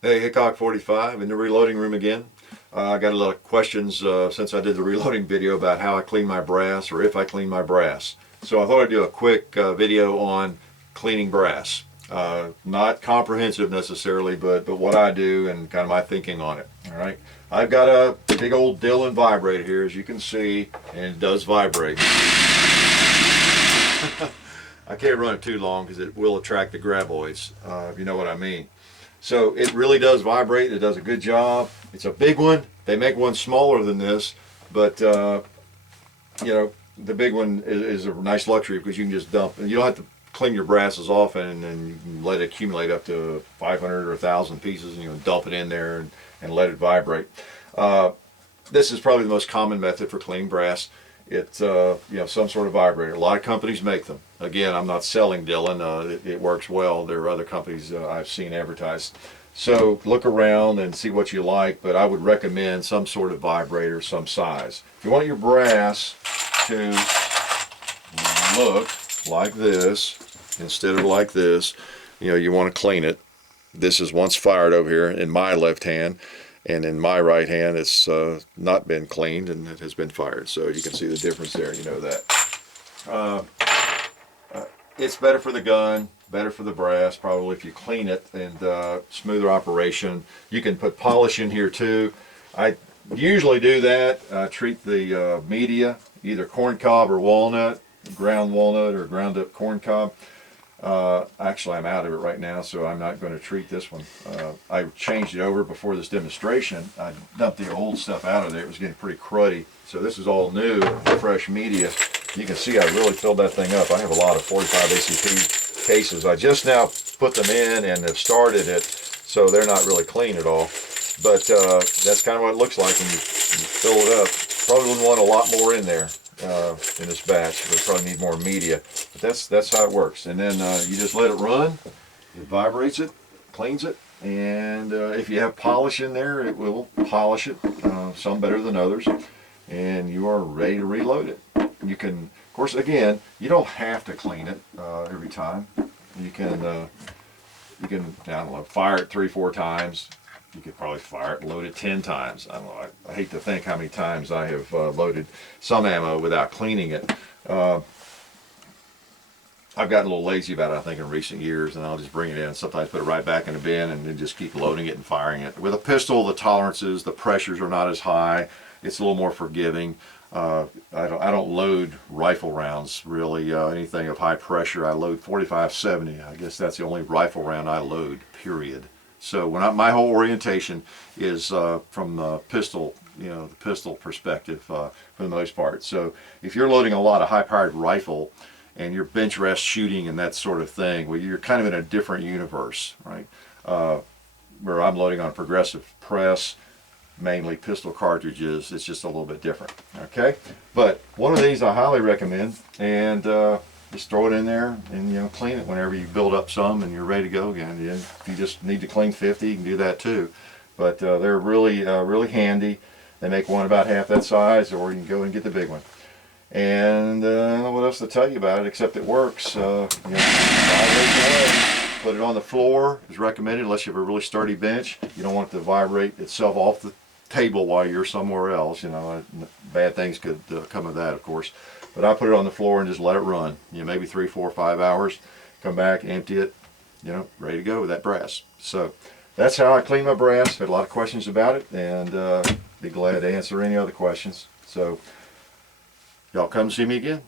Hey, Hickok 45 in the reloading room again. I got a lot of questions since I did the reloading video about how I clean my brass or if I clean my brass. So I thought I'd do a quick video on cleaning brass. Not comprehensive necessarily, but what I do and kind of my thinking on it. All right. I've got a big old Dillon vibrator here, as you can see, and it does vibrate. I can't run it too long because it will attract the graboids, if you know what I mean. So it really does vibrate. It does a good job. It's a big one. They make one smaller than this, but you know, the big one is a nice luxury because you can just dump. And you don't have to clean your brasses often, and you can let it accumulate up to 500 or 1,000 pieces, and you can dump it in there and let it vibrate. This is probably the most common method for cleaning brass. It's you know, some sort of vibrator. A lot of companies make them. Again, I'm not selling Dillon. It works well. There are other companies I've seen advertised. So look around and see what you like, but I would recommend some sort of vibrator, some size. If you want your brass to look like this instead of like this, you know, you want to clean it. This is once fired over here in my left hand, and in my right hand it's not been cleaned and it has been fired. So you can see the difference there, you know that. It's better for the gun, better for the brass probably if you clean it, and smoother operation. You can put polish in here too. I usually do that. Treat the media, either corn cob or walnut, ground walnut or ground up corn cob. Actually, I'm out of it right now, so I'm not going to treat this one. I changed it over before this demonstration. I dumped the old stuff out of there. It was getting pretty cruddy. So this is all new, fresh media. You can see I really filled that thing up. I have a lot of 45 ACP cases. I just now put them in and have started it, so they're not really clean at all. But that's kind of what it looks like when you fill it up. Probably wouldn't want a lot more in there. In this batch, but probably need more media. But that's how it works. And then you just let it run. It vibrates it, cleans it, and if you have polish in there, it will polish it. Some better than others, and you are ready to reload it. You can, of course, again, you don't have to clean it every time. You can I don't know, fire it 3-4 times. You could probably fire it and load it 10 times. I don't know. I hate to think how many times I have loaded some ammo without cleaning it. I've gotten a little lazy about it, I think, in recent years, and I'll just bring it in. Sometimes put it right back in the bin and then just keep loading it and firing it. With a pistol, the tolerances, the pressures are not as high. It's a little more forgiving. I don't load rifle rounds really. Anything of high pressure, I load 45-70. I guess that's the only rifle round I load, period. So my whole orientation is from the pistol, you know, the pistol perspective for the most part. So if you're loading a lot of high-powered rifle and you're bench rest shooting and that sort of thing, well, you're kind of in a different universe, right? Where I'm loading on progressive press, mainly pistol cartridges, it's just a little bit different, okay? But one of these I highly recommend, and just throw it in there and, you know, clean it whenever you build up some and you're ready to go again. If you just need to clean 50, you can do that too. But they're really, really handy. They make one about half that size, or you can go and get the big one. And I don't know what else to tell you about it except it works. You know, put it on the floor is recommended unless you have a really sturdy bench. You don't want it to vibrate itself off the table while you're somewhere else. You know, bad things could come of that, of course. But I put it on the floor and just let it run. You know, maybe 3, 4, 5 hours. Come back, empty it. You know, ready to go with that brass. So that's how I clean my brass. Had a lot of questions about it, and be glad to answer any other questions. So y'all come see me again.